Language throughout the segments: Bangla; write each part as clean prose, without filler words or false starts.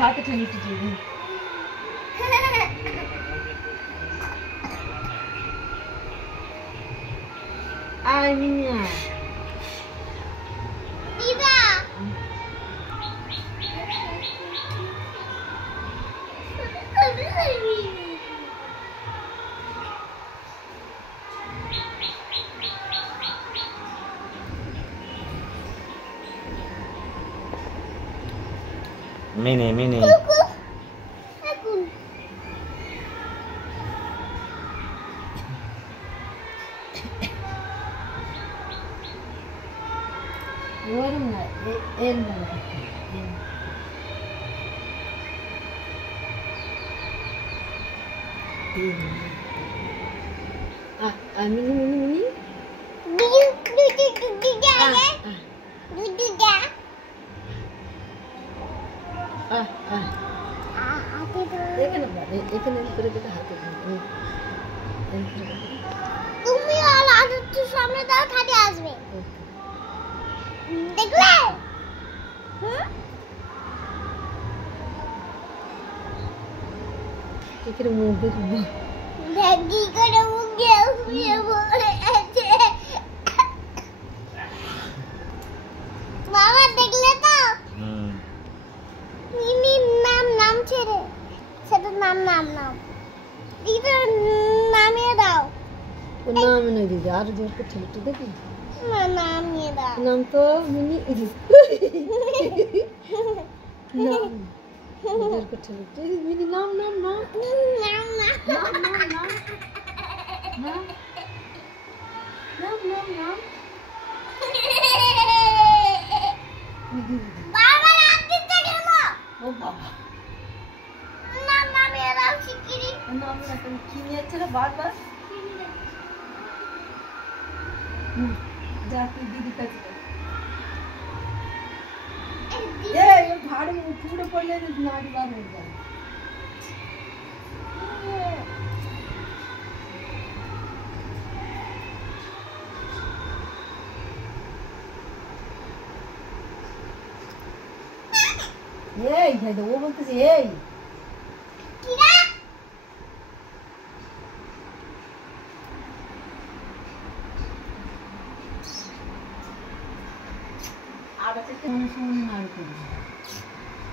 হাতে ঠেলে উঠেছে Aina. Dida. Mini. Mini. এখানে করে দিতে হাতে তুমি আর একটু সামনে দাও খালি আসবে দেখলে কি করে মুখ দেখবো দেখি করে মুখ দিয়ে বলে আছে মামা দেখলে তো মিনি নাম ছেড়ে সেটা নাম এটা নামিয়ে দাও নাম না দিদি আর জোর করে ঠেলতে দেখি না নামিয়ে দাও নাম তো মিনি নাম জোর করে ঠেলতে মিনি নাম বাবা রাতে কেন ও বাবা নামিয়ে দাও শিগগিরই নাম না তুমি কি নিয়েছিল বারবার যা তুই দিদি কাছে ভাড়ে উঠে পড়লে নাড়ি বার হয়ে যায় ও বলতেছে এই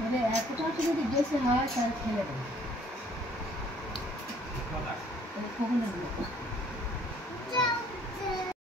মানে এতটা যদি বেশি হয় তাহলে ছেলে দেবে